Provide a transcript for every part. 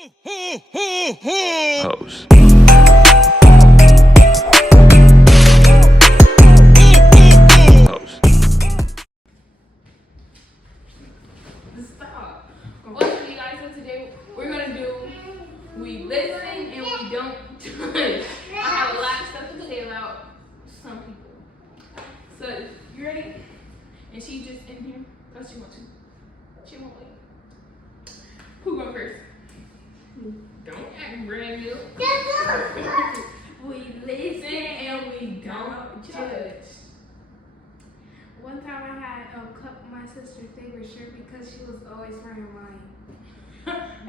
Pose. Pose. Stop. What's up, you guys? So today we're gonna do we listen and we don't judge. I have a lot of stuff to say about some people. So you ready? And she just in here because she wants to. She won't wait. Who going first? Don't act brand new. We listen and we don't judge. One time I had my sister's favorite shirt because she was always wearing mine.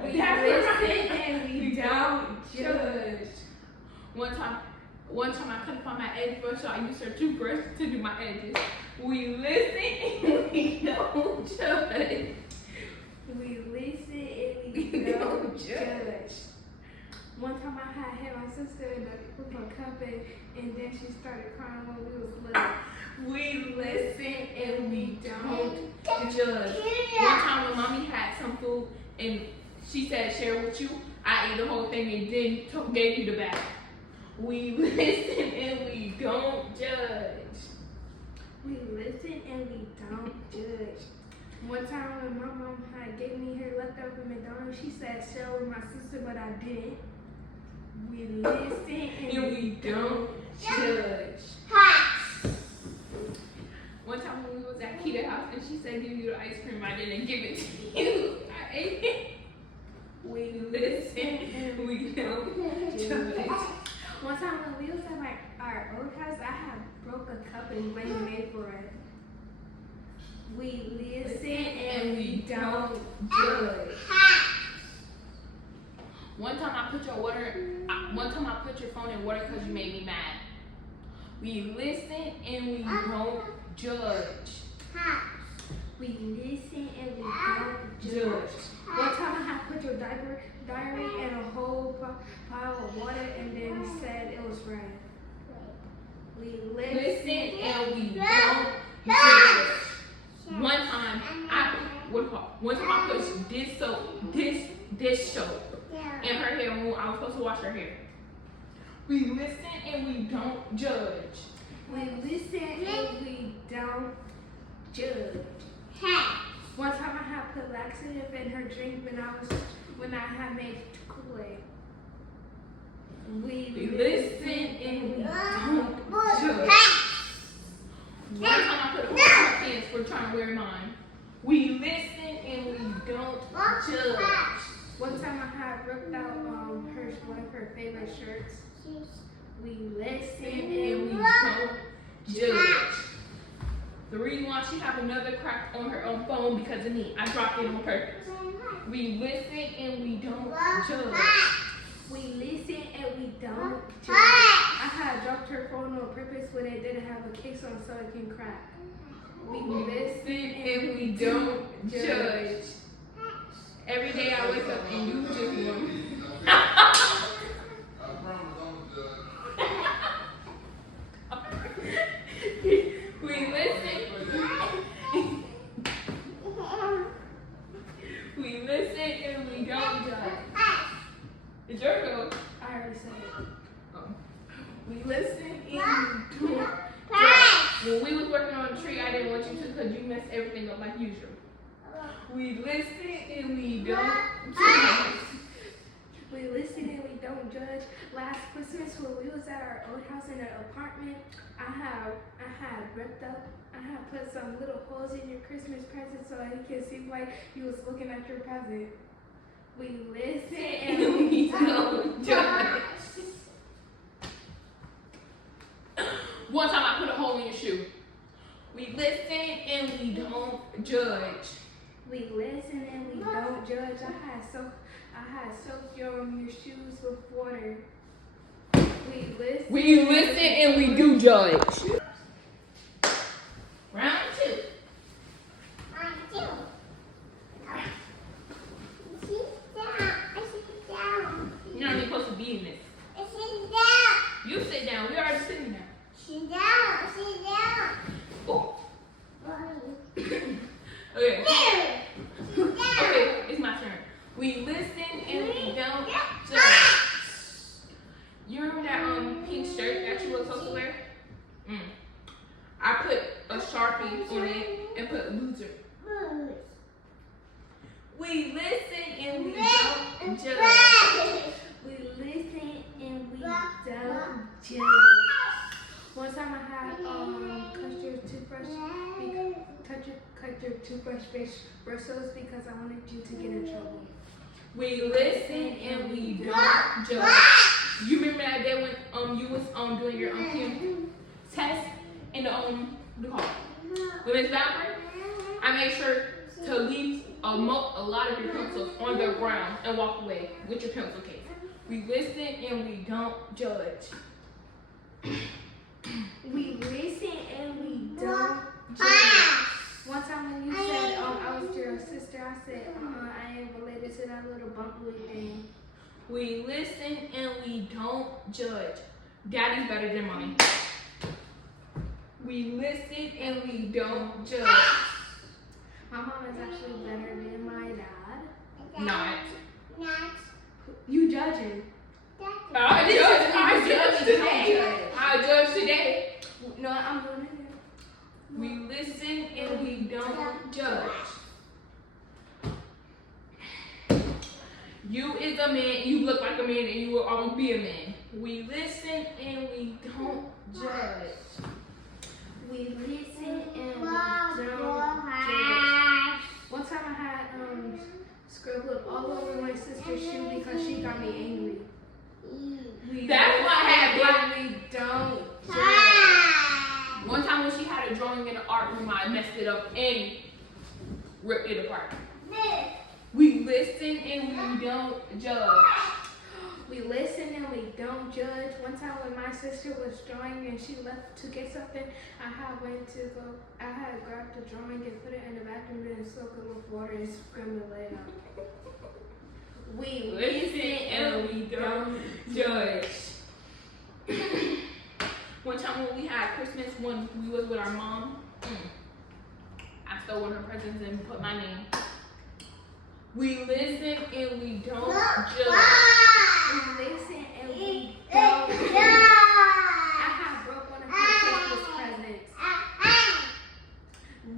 We listen and we don't judge. One time I couldn't find my edge brush, so I used her toothbrush to do my edges. We listen and we don't judge. We listen and we don't judge. One time I had hit my sister with her cup and then she started crying when we was little. We listen and we don't judge. One time when mommy had some food and she said share with you, I ate the whole thing and then gave you the bag. We listen and we don't judge. We listen and we don't judge. One time when my mom had gave me her leftover McDonald's, she said share with my sister, but I didn't. We listen And we don't judge. One time when we was at Kita's house and she said give you the ice cream, I didn't give it to you. I ate it. We listen and we don't judge. One time when we was at our old house, I had broke a cup and Wayne made for it. We listen And we don't judge. One time I put your phone in water because you made me mad. We listen and we don't judge. We listen and we don't judge. One time I had put your diary in a whole pile of water and then said it was red. We Listen and we don't judge. One time I put this soap in her hair when I was supposed to wash her hair. We listen and we don't judge. We listen and we don't judge. One time I had put laxative in her drink when I had made Kool-Aid. We listen and we don't judge. One time I put a hole in her pants for trying to wear mine. We listen and we don't judge. One time I had ripped out one of her favorite shirts. We listen And we don't judge. The reason why she have another crack on her own phone because of me. I dropped it on purpose. We listen and we don't judge. We listen and we don't judge. I had dropped her phone on purpose when it didn't have a case on so it can crack. We Listen and we don't judge. Every day I wake up and you just want. We listen. We listen and we don't judge. It's your go. I already said it. Oh. We listen and we don't judge. When we was working on the tree, I didn't want you to because you messed everything up like usual. We listen and we don't judge. We listen and we don't judge. Last Christmas when we was at our old house in an apartment, I had ripped up. I had put some little holes in your Christmas present so it can seem like you was looking at your present. We listen And we don't judge. One time I put a hole in your shoe. We listen and we don't judge. We listen and we don't judge. I had soaked your shoes with water. We listen and we do judge. Round two. You're not even supposed to be in this. You sit down. We already sitting down. Sit down. Oh. Okay. Okay, it's my turn. We listen and we don't toothbrush, bristles because I wanted you to get in trouble. We listen and we don't judge. You remember that day when you was doing your chem test in the what do you call it? Women's bathroom? I made sure to leave a lot of your pencils on the ground and walk away with your pencil case. We listen and we don't judge. We listen and we don't judge. One time when you said, I was your sister, I said, I ain't related to that little bumpwood thing. We listen and we don't judge. Daddy's better than mommy. We listen and we don't judge. My mom is actually better than my dad. Not. You judging. I judge today. I judge today. No, I'm doing it. We listen and we don't judge. You is a man, you look like a man, and you will always be a man. We listen and we don't judge. We listen and we don't judge. One time I had scribbled all over my sister's shoe because she got me angry. That's why I had black. We don't judge. One time when she had a drawing in the art room, I messed it up and ripped it apart. We listen and we don't judge. We listen and we don't judge. One time when my sister was drawing and she left to get something, I had grabbed the drawing and put it in the bathroom and soak it with water and scribble it out. We Listen and we don't judge. One time when we had Christmas, when we was with our mom, I stole one of her presents and put my name. We listen and we don't judge. We listen and we don't judge. I have broke one of her Christmas presents.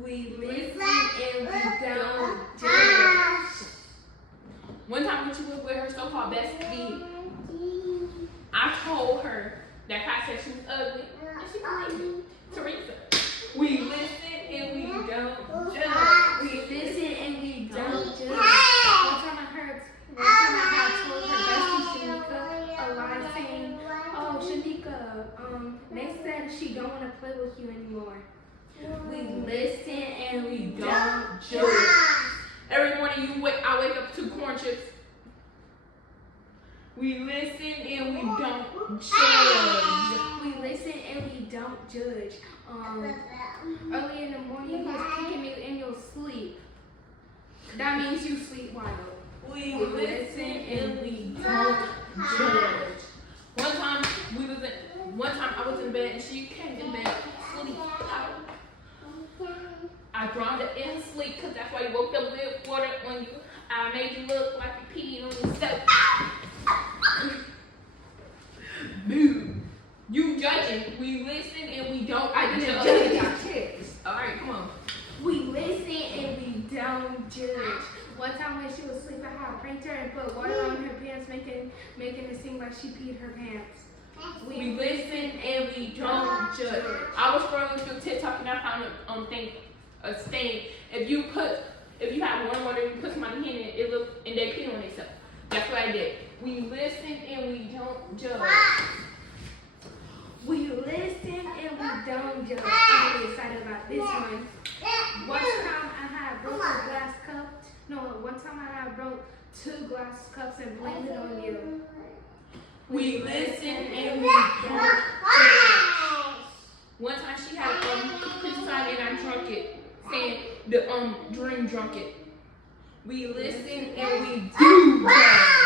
We listen and we don't judge. One time when she was with her so-called bestie, I told her that Pat said she was ugly, and she believed me. Teresa. We listen and we don't judge. We listen and we don't judge. One time I had told her bestie Shanika a lie saying, "Oh, Shanika, they said she don't want to play with you anymore." We listen and we don't judge. Every morning I wake up to corn chips. We listen and we don't judge. We listen and we don't judge. Early in the morning, you was kicking me in your sleep. That means you sleep wild. We listen and we don't judge. One time I was in bed and she came in bed sleep. I drowned it in sleep because that's why you woke up with water on you. I made you look like you peed on yourself. Boo. You judging. We listen and we don't judge. Alright, come on. We listen and we don't judge. One time when she was asleep, I had pranked her and put water on her pants, making it seem like she peed her pants. We listen and we don't judge. I was scrolling through TikTok and I found a stain. If you have warm water, you put somebody in it, and they pee on themselves. That's what I did. We listen and we don't judge. We listen and we don't judge. I'm really excited about this one. One time I had broke a glass cup. No, one time I had broke 2 glass cups and blamed it on you. We listen and we don't judge. One time she had Christmas time and I drunk it, saying the dream drunk it. We listen and we do judge.